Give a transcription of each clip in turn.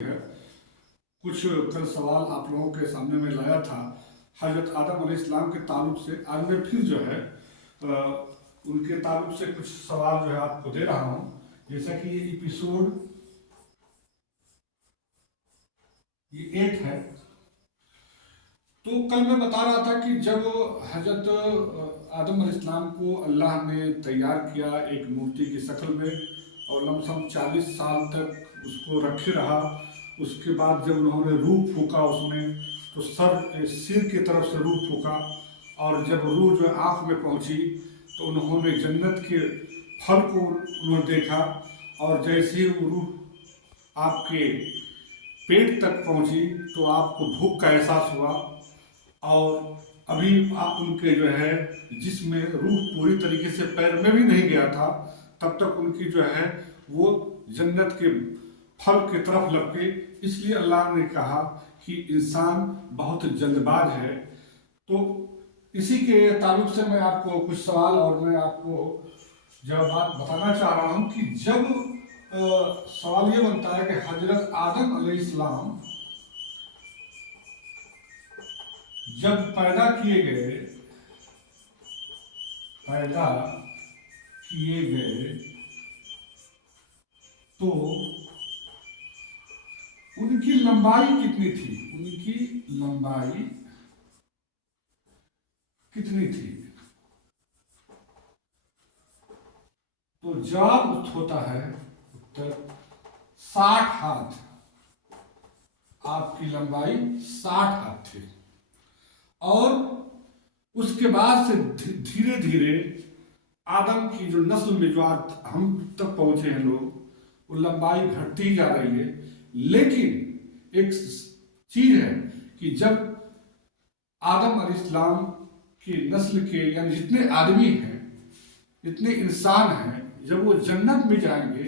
है। कुछ कल सवाल आप लोगों के सामने में लाया था हजरत आदम अलैहिस्सलाम के ताल्लुक से। आज मैं फिर जो है उनके ताल्लुक से कुछ सवाल जो है आपको दे रहा हूँ। जैसा कि ये एपिसोड ये 8 है। तो कल मैं बता रहा था कि जब हजरत आदम अलैहिस्सलाम को अल्लाह ने तैयार किया एक मूर्ति की शक्ल में और लमसम 40 साल तक उसको रखे रहा। उसके बाद जब उन्होंने रूह फूका उसमें, तो सिर की तरफ से रूह फूका और जब रूह जो आँख में पहुँची तो उन्होंने जन्नत के फल को उन्होंने देखा। और जैसे ही वो रूह आपके पेट तक पहुँची तो आपको भूख का एहसास हुआ। और अभी आप उनके जो है जिसमें रूह पूरी तरीके से पैर में भी नहीं गया था, तब तक उनकी जो है वो जन्नत के फल की तरफ लपके। इसलिए अल्लाह ने कहा कि इंसान बहुत जल्दबाज है। तो इसी के ताल्लुक से मैं आपको कुछ सवाल और मैं आपको जवाब बताना चाह रहा हूँ कि जब सवाल ये बनता है कि हजरत आदम अलैहिस्सलाम जब पैदा किए गए तो उनकी लंबाई कितनी थी? उनकी लंबाई कितनी थी? तो जवाब होता है उत्तर 60 हाथ। आपकी लंबाई 60 हाथ थी। और उसके बाद से धीरे धीरे आदम की जो नस्ल में जो आज हम तक पहुंचे हैं लोग, वो लंबाई घटती जा रही है। लेकिन एक चीज है कि जब आदम अलैहिस्सलाम की नस्ल के यानी जितने आदमी हैं, जितने इंसान हैं, जब वो जन्नत में जाएंगे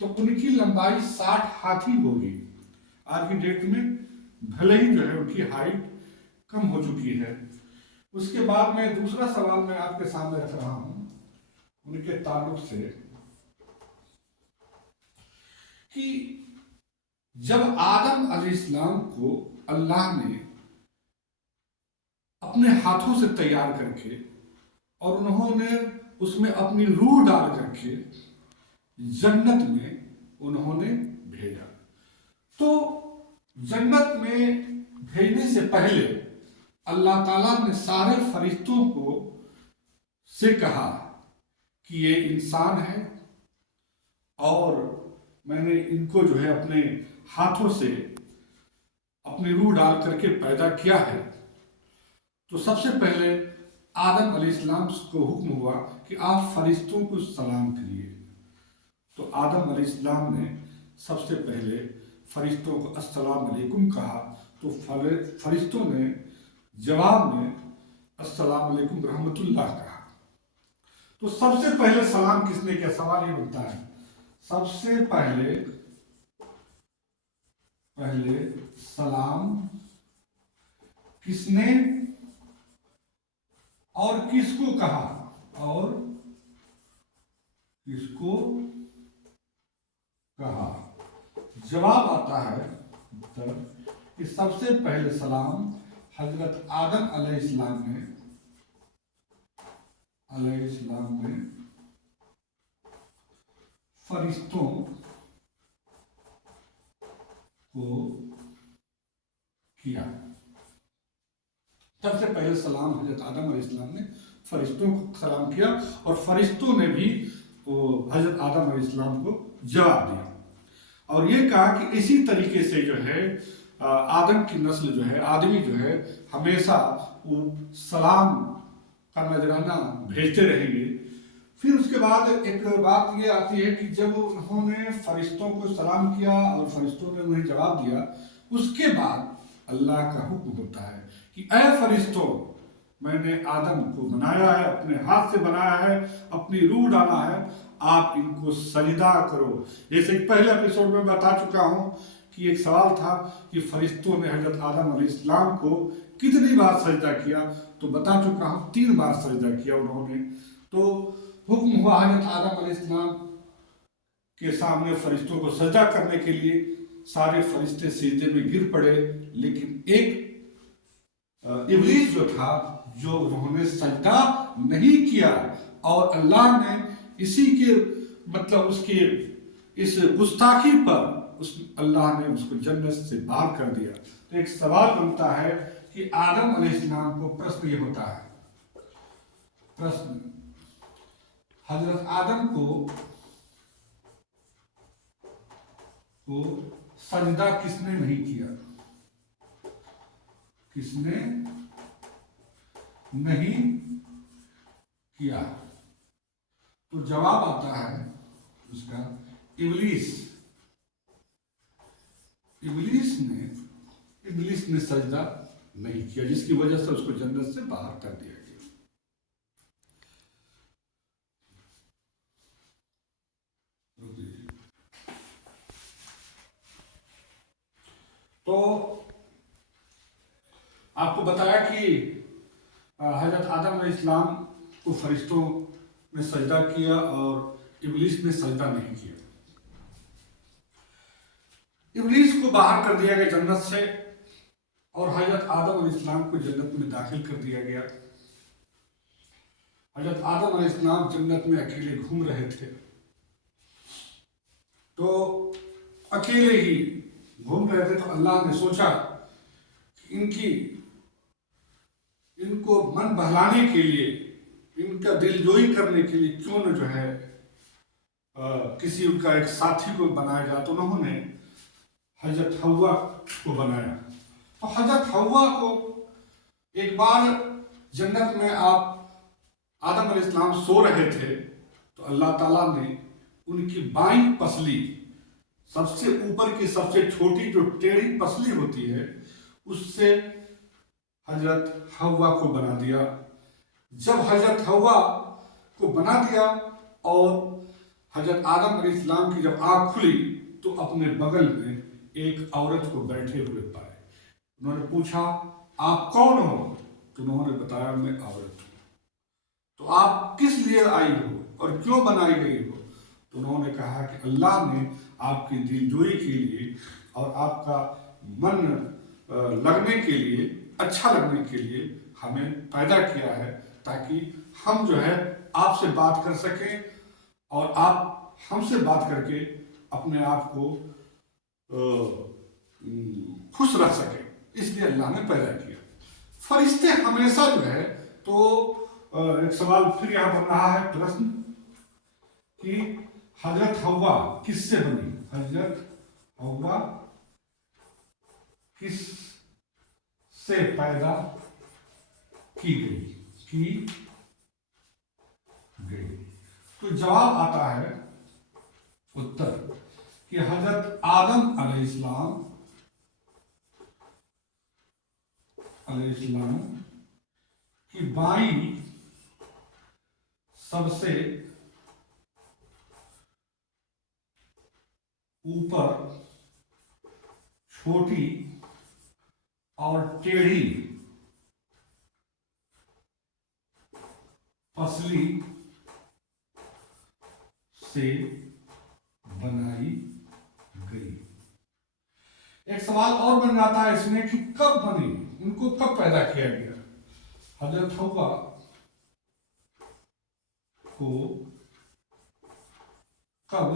तो उनकी लंबाई 60 हाथ ही होगी। आज की डेट में भले ही जो है उनकी हाइट कम हो चुकी है। उसके बाद में दूसरा सवाल मैं आपके सामने रख रहा हूं उनके ताल्लुक से कि जब आदम अलैहिस्सलाम को अल्लाह ने अपने हाथों से तैयार करके और उन्होंने उसमें अपनी रूह डाल करके जन्नत में उन्होंने भेजा, तो जन्नत में भेजने से पहले अल्लाह ताला ने सारे फरिश्तों को से कहा कि ये इंसान है और मैंने इनको जो है अपने हाथों से अपनी रूह डाल करके पैदा किया है। तो सबसे पहले आदम अलैहिस्सलाम को हुक्म हुआ कि आप फरिश्तों को सलाम करिए। तो आदम अलैहिस्सलाम ने सबसे पहले फरिश्तों को अस्सलाम अलैकुम कहा। तो फरिश्तों ने जवाब में अस्सलाम अलैकुम रहमतुल्लाह कहा। तो सबसे पहले सलाम किसने किया? सवाल ये बनता है, सबसे पहले सलाम किसने और किसको कहा? और किसको कहा? जवाब आता है उत्तर कि सबसे पहले सलाम हजरत आदम अलैहिस्सलाम ने फरिश्तों को किया। सबसे पहले सलाम हजरत आदम अलैहिस्सलाम ने फरिश्तों को सलाम किया और फरिश्तों ने भी हजरत आदम अलैहिस्सलाम को जवाब दिया और ये कहा कि इसी तरीके से जो है आदम की नस्ल जो है, आदमी जो है, हमेशा वो सलाम का नजराना भेजते रहेंगे। फिर उसके बाद एक बात ये आती है कि जब उन्होंने फरिश्तों को सलाम किया और फरिश्तों ने उन्हें जवाब दिया, उसके बाद अल्लाह का हुक्म होता है कि ऐ फरिश्तों, मैंने आदम को बनाया है, अपने हाथ से बनाया है, अपनी रूह डाला है, आप इनको सजदा करो। जैसे पहले एपिसोड में बता चुका हूं कि एक सवाल था कि फरिश्तों ने हजरत आदम अलैहिस्सलाम को कितनी बार सजदा किया, तो बता चुका हूं 3 बार सजदा किया उन्होंने। तो हुक्म हुआ हजरत आदम अलैहिस्सलाम के सामने फरिश्तों को सजदा करने के लिए। सारे फरिश्ते सीजदे में गिर पड़े, लेकिन एक इब्लीस जो था, जो उन्होंने सजदा नहीं किया, और अल्लाह ने इसी के मतलब उसके इस गुस्ताखी पर अल्लाह ने उसको जन्नत से बाहर कर दिया। तो एक सवाल बनता है कि आदम अलैहिस्सलाम को प्रश्न ये होता है, प्रश्न, हजरत आदम को सजदा किसने नहीं किया? किसने नहीं किया? तो जवाब आता है उसका, इब्लीस। इब्लीस ने सजदा नहीं किया, जिसकी वजह से उसको जन्नत से बाहर कर दिया गया। तो आपको बताया कि हजरत आदम अलैहिस्सलाम को फरिश्तों ने सजदा किया और इब्लीस ने सजदा नहीं किया। इब्लीस को बाहर कर दिया गया जन्नत से, और हजरत आदम अलैहिस्सलाम को जन्नत में दाखिल कर दिया गया। हजरत आदम अलैहिस्सलाम जन्नत में अकेले घूम रहे थे, तो अकेले ही घूम रहे थे, तो अल्लाह ने सोचा कि इनको मन बहलाने के लिए, इनका दिलजोई करने के लिए क्यों न जो है किसी उनका एक साथी को बनाया जाए। तो उन्होंने हजरत हव्वा को बनाया। तो हजरत हव्वा को एक बार जन्नत में आदम अलैहिस्सलाम सो रहे थे, तो अल्लाह ताला ने उनकी बाईं पसली, सबसे ऊपर की सबसे छोटी जो टेढ़ी पसली होती है, उससे हजरत हव्वा को बना दिया। जब हजरत हव्वा को बना दिया और हजरत आदम अलैहिस्सलाम की जब आँख खुली, तो अपने बगल में एक औरत को बैठे हुए पाए। उन्होंने पूछा, आप कौन हो? तो उन्होंने बताया, मैं औरत हूं। तो आप किस लिए आई हो और क्यों बनाई गई हो? तो उन्होंने कहा कि अल्लाह ने आपकी दिलजोई के लिए और आपका मन लगने के लिए, अच्छा लगने के लिए हमें पैदा किया है, ताकि हम जो है आपसे बात कर सकें और आप हमसे बात करके अपने आप को खुश रख सके, इसलिए अल्लाह ने पैदा किया। फरिश्ते हमेशा जो है, तो एक सवाल फिर यहां बन रहा है, प्रश्न कि हजरत हव्वा किससे बनी? हजरत हव्वा किस से पैदा की गई? तो जवाब आता है, उत्तर, कि हजरत आदम अलैहिस्सलाम की बाईं सबसे ऊपर छोटी और टेढ़ी पसली से बनाई गई। एक सवाल और बन जाता है इसमें कि कब बनी, उनको कब पैदा किया गया? हजरत हव्वा को कब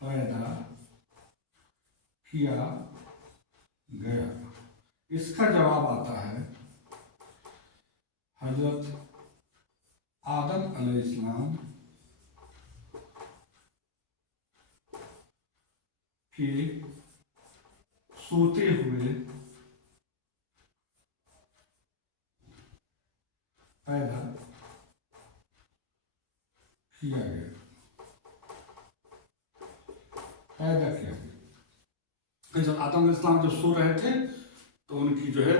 पैदा किया गया? इसका जवाब आता है, हजरत आदम अलैहिस्सलाम के सोते हुए पैदा किया गया। जब आदम अलैहिस्सलाम जब सो रहे थे, तो उनकी जो है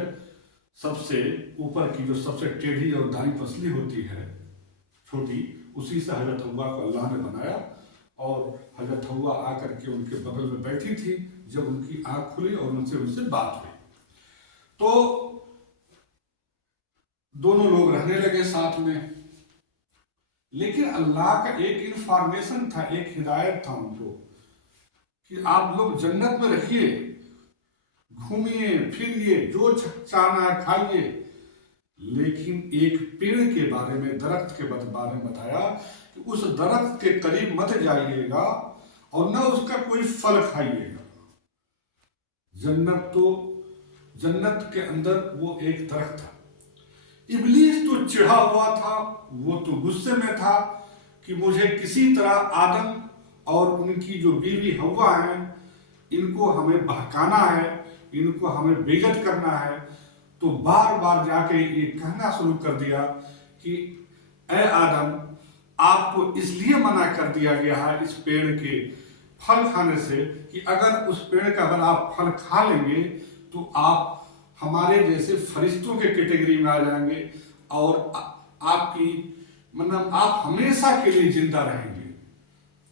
सबसे ऊपर की जो सबसे टेढ़ी और दाईं पसली होती है, छोटी, उसी से हजरत हव्वा को अल्लाह ने बनाया, और हजरत हव्वा आकर के उनके बगल में बैठी थी। जब उनकी आंख खुली और उनसे बात हुई, तो दोनों लोग रहने लगे साथ में। लेकिन अल्लाह का एक इंफॉर्मेशन था, एक हिदायत था उनको, कि आप लोग जन्नत में रहिए, घूमिए फिरिए, जो चाहना है खाइए, लेकिन एक पेड़ के बारे में, दरख्त के बारे में बताया कि उस दरख्त के करीब मत जाइएगा और न उसका कोई फल खाइएगा। जन्नत के अंदर वो एक दरख्त था। इब्लीस तो चिढ़ा हुआ था, वो तो गुस्से में था कि मुझे किसी तरह आदम और उनकी जो बीवी हव्वा है, इनको हमें बहकाना है, इनको हमें बेइज्जत करना है। तो बार बार जाके ये कहना शुरू कर दिया कि ए आदम, आपको इसलिए मना कर दिया गया है इस पेड़ के फल खाने से कि अगर उस पेड़ का अगर आप फल खा लेंगे तो आप हमारे जैसे फरिश्तों के कैटेगरी में आ जाएंगे और आपकी मतलब आप हमेशा के लिए जिंदा रहेंगे।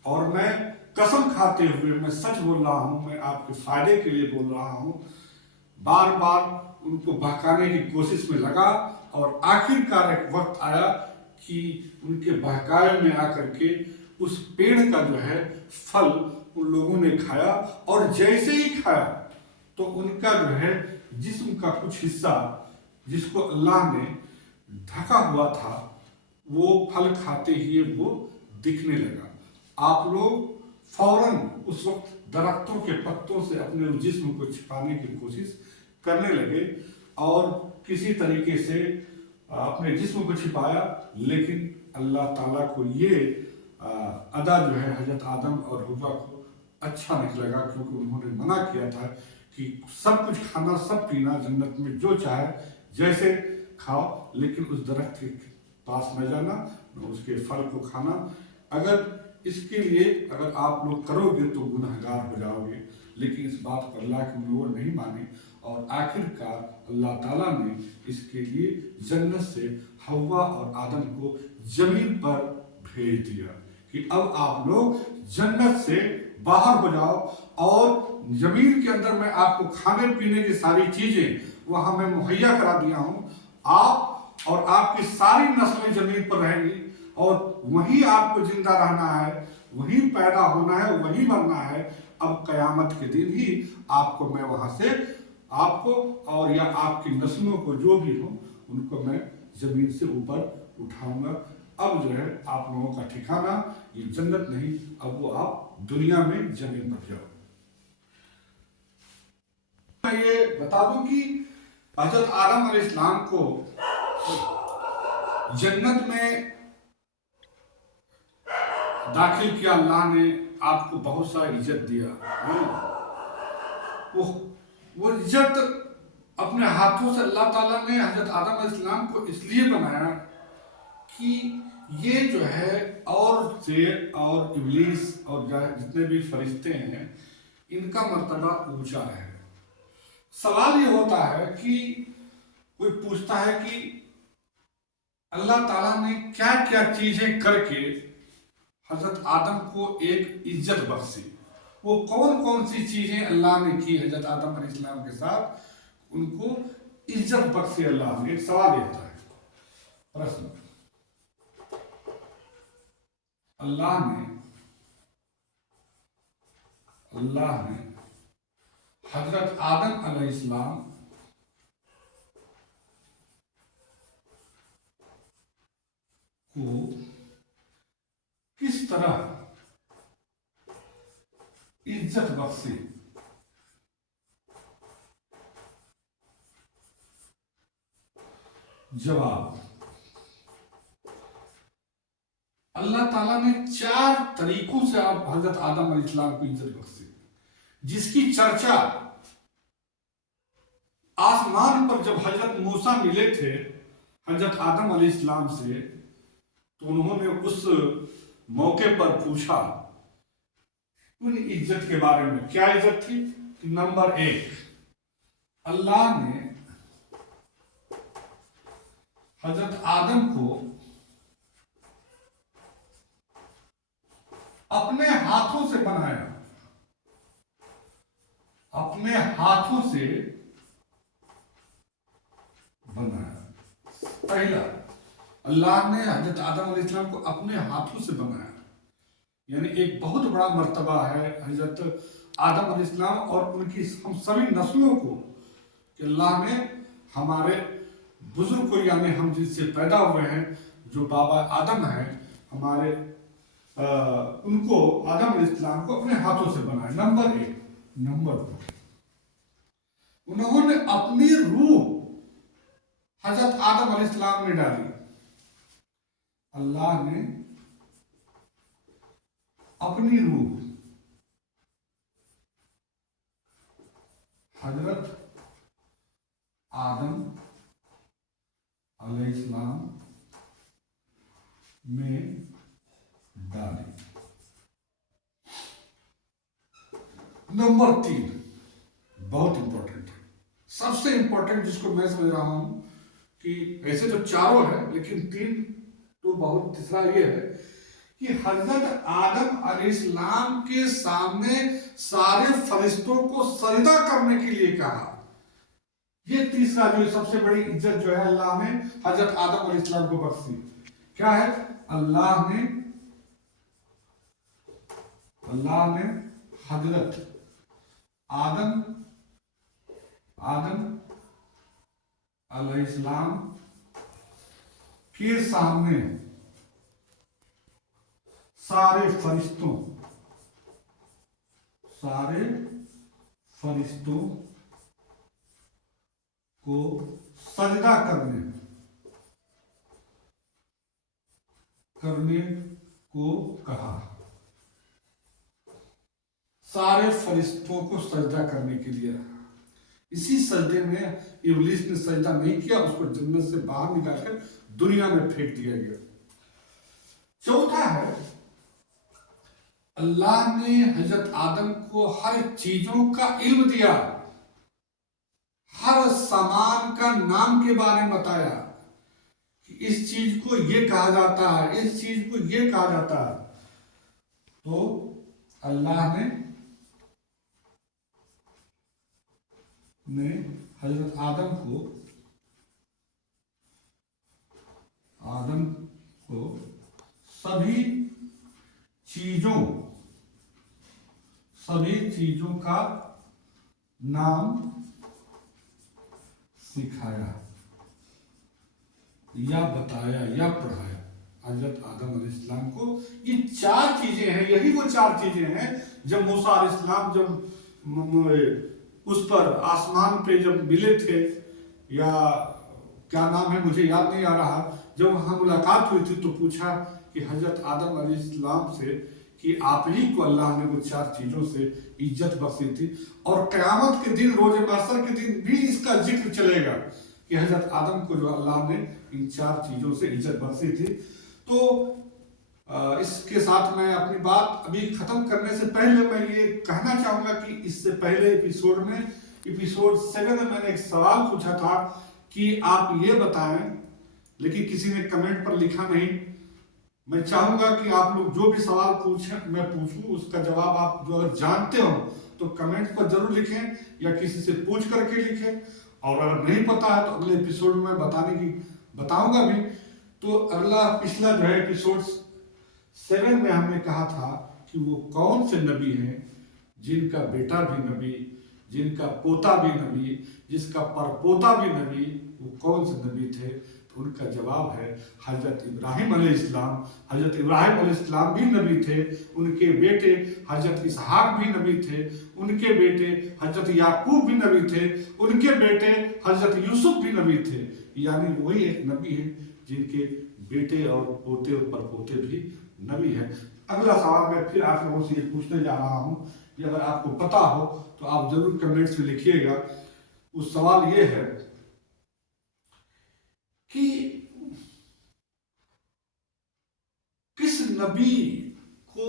और मैं कसम खाते हुए, मैं सच बोल रहा हूं, मैं आपके फायदे के लिए बोल रहा हूं, बार बार उनको बहकाने की कोशिश में लगा और आखिरकार एक वक्त आया कि उनके बहकावे में आकर के उस पेड़ का जो है फल उन लोगों ने खाया। और जैसे ही खाया तो उनका जो है जिस्म का कुछ हिस्सा जिसको अल्लाह ने ढका हुआ था, वो फल खाते ही वो दिखने लगा। आप लोग फौरन उस वक्त दरख्तों के पत्तों से अपने जिस्म को छिपाने की कोशिश करने लगे और किसी तरीके से अपने जिस्म को छिपाया। लेकिन अल्लाह ताला को ये अदा जो है हजरत आदम और हव्वा को अच्छा नहीं लगा, क्योंकि उन्होंने मना किया था कि सब कुछ खाना, सब पीना, जन्नत में जो चाहे जैसे खाओ, लेकिन उस दरख्त के पास न जाना, न उसके फल को खाना। अगर इसके लिए अगर आप लोग करोगे तो गुनहगार हो जाओगे। लेकिन इस बात को अल्लाह के लोग नहीं माने और आखिरकार अल्लाह ताला ने इसके लिए जन्नत से हव्वा और आदम को जमीन पर भेज दिया कि अब आप लोग जन्नत से बाहर हो जाओ और जमीन के अंदर मैं आपको खाने पीने की सारी चीजें वहां मैं मुहैया करा दिया हूं। आप और आपकी सारी नस्लें जमीन पर रहेंगी और वहीं आपको जिंदा रहना है, वहीं पैदा होना है, वहीं मरना है। अब कयामत के दिन ही आपको मैं वहां से, आपको और या आपकी नस्लों को जो भी हो उनको मैं जमीन से ऊपर उठाऊंगा। अब जो है आप लोगों का ठिकाना ये जन्नत नहीं, अब वो आप दुनिया में जमीन पर जाओ। मैं ये बता दूं कि हजरत आदम अलैहिस्सलाम को जन्नत में दाखिल किया अल्लाह ने, आपको बहुत सा इज्जत दिया। वो इज्जत अपने हाथों से अल्लाह ताला ने हजरत आदम अलैहिस्सलाम को इसलिए बनाया कि ये जो है और शेर और इब्लीस और जितने भी फरिश्ते हैं इनका मर्तबा ऊंचा है। सवाल ये होता है कि कोई पूछता है कि अल्लाह ताला ने क्या क्या चीजें करके हजरत आदम को एक इज्जत बख्शी, वो कौन कौन सी चीजें अल्लाह ने की हजरत आदम अलैहिस्सलाम के साथ, उनको इज्जत बख्शी अल्लाह ने। एक सवाल होता है, प्रश्न, अल्लाह ने हजरत आदम अलैहिस्सलाम को किस तरह इज्जत बख्शी? जवाब, अल्लाह ताला ने 4 तरीकों से आप हजरत आदम अलैहिस्सलाम को इज्जत बख्शी, जिसकी चर्चा आसमान पर जब हजरत मूसा मिले थे हजरत आदम अलैहिस्सलाम से, तो उन्होंने उस मौके पर पूछा उन इज्जत के बारे में। क्या इज्जत थी? नंबर 1, अल्लाह ने हजरत आदम को अपने हाथों से बनाया, अपने हाथों से बनाया। पहला, अल्लाह ने हजरत आदम अलैहिस्सलाम को अपने हाथों से बनाया, यानी एक बहुत बड़ा मर्तबा है हजरत आदम अलैहिस्सलाम और उनकी हम सभी नस्लों को कि अल्लाह ने हमारे बुजुर्ग को, यानी हम जिनसे पैदा हुए हैं, जो बाबा आदम हैं हमारे, उनको, आदम अलैहिस्सलाम को अपने हाथों से बनाया। नंबर एक। नंबर दो, उन्होंने अपनी रूह हजरत आदम अलैहिस्सलाम में डाली। अल्लाह ने अपनी रूह हजरत आदम अलैहिस्सलाम में डाली। नंबर तीन बहुत इंपॉर्टेंट है, सबसे इंपॉर्टेंट, जिसको मैं समझ रहा हूं कि ऐसे तो चारों है लेकिन तीन तो बहुत, तीसरा ये है कि हजरत आदम अलैहिस्सलाम के सामने सारे फरिश्तों को सजदा करने के लिए कहा। ये तीसरा जो सबसे बड़ी इज्जत जो है अल्लाह ने हजरत आदम अलैहिस्सलाम को बख्शी। क्या है? अल्लाह ने हजरत आदम अलैहिस्सलाम के सामने सारे फरिश्तों को सजदा करने को कहा। सारे फरिश्तों को सजदा करने के लिए। इसी सजदे में इब्लीस ने सजदा नहीं किया, उसको जन्नत से बाहर निकालकर दुनिया में फेंक दिया गया। चौथा है, अल्लाह ने हजरत आदम को हर चीजों का इल्म दिया, हर सामान का नाम के बारे में बताया कि इस चीज को ये कहा जाता है, इस चीज को ये कहा जाता है। तो अल्लाह ने हजरत आदम को सभी चीजों का नाम सिखाया या बताया या पढ़ाया। हजरत आदम अलैहिस्सलाम को ये चार चीजें हैं, यही वो चार चीजें हैं जब मूसा अलैहिस्सलाम जब उस पर आसमान पे जब मिले थे, या क्या नाम है मुझे याद नहीं आ रहा, जब वहां मुलाकात हुई थी तो पूछा कि हजरत आदम अलैहिस्सलाम से कि आप ही को अल्लाह ने वो चार चीजों से इज्जत बख्शी थी, और क़यामत के दिन, रोज़े महशर के दिन भी इसका जिक्र चलेगा कि हजरत आदम को जो अल्लाह ने इन चार चीजों से इज्जत बख्शी थी। तो इसके साथ मैं अपनी बात अभी खत्म करने से पहले मैं ये कहना चाहूंगा कि इससे पहले एपिसोड 7 में मैंने एक सवाल पूछा था कि आप ये बताएं, लेकिन किसी ने कमेंट पर लिखा नहीं। मैं चाहूंगा कि आप लोग जो भी सवाल पूछें, मैं पूछूं, उसका जवाब आप जो अगर जानते हो तो कमेंट पर जरूर लिखें या किसी से पूछ करके लिखें, और अगर नहीं पता है तो अगले एपिसोड में बताऊंगा भी। तो पिछला जो है एपिसोड 7 में हमने कहा था कि वो कौन से नबी हैं जिनका बेटा भी नबी, जिनका पोता भी नबी, जिसका परपोता भी नबी, वो कौन से नबी थे? तो उनका जवाब है हजरत इब्राहिम अलैहिस्सलाम। हजरत इब्राहिम अलैहिस्सलाम भी नबी थे, उनके बेटे हजरत इसहाक भी नबी थे, उनके बेटे हजरत याकूब भी नबी थे, उनके बेटे हजरत यूसुफ भी नबी थे। यानी वही एक नबी है जिनके बेटे और पोते और परपोते भी नबी है। अगला सवाल मैं फिर आप लोगों से ये पूछने जा रहा हूं कि अगर आपको पता हो तो आप जरूर कमेंट्स में लिखिएगा। उस सवाल ये है कि किस नबी को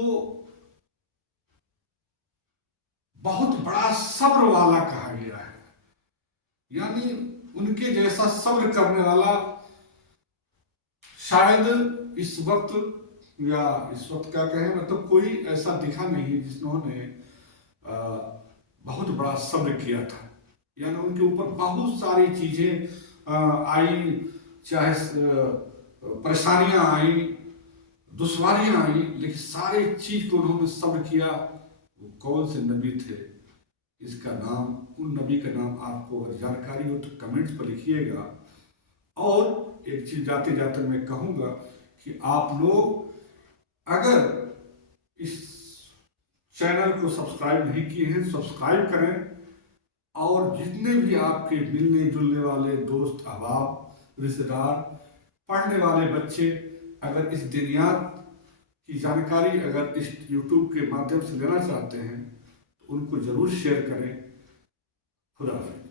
बहुत बड़ा सब्र वाला कहा गया है, यानी उनके जैसा सब्र करने वाला शायद इस वक्त क्या कहें, मतलब कोई ऐसा दिखा नहीं जिन्होंने बहुत बड़ा सब्र किया था। यानी उनके ऊपर बहुत सारी चीजें आई, चाहे परेशानियां आई, दुश्वारियां आई, लेकिन सारे चीज को उन्होंने सब्र किया वो कौन से नबी थे, इसका नाम, उन नबी का नाम आपको अगर जानकारी हो तो कमेंट्स पर लिखिएगा। और एक चीज़ जाते जाते मैं कहूँगा कि आप लोग अगर इस चैनल को सब्सक्राइब नहीं किए हैं, सब्सक्राइब करें। और जितने भी आपके मिलने जुलने वाले दोस्त अहबाब, रिश्तेदार, पढ़ने वाले बच्चे अगर इस दिनियात की जानकारी अगर इस यूट्यूब के माध्यम से लेना चाहते हैं तो उनको ज़रूर शेयर करें। खुदा हाफिज़।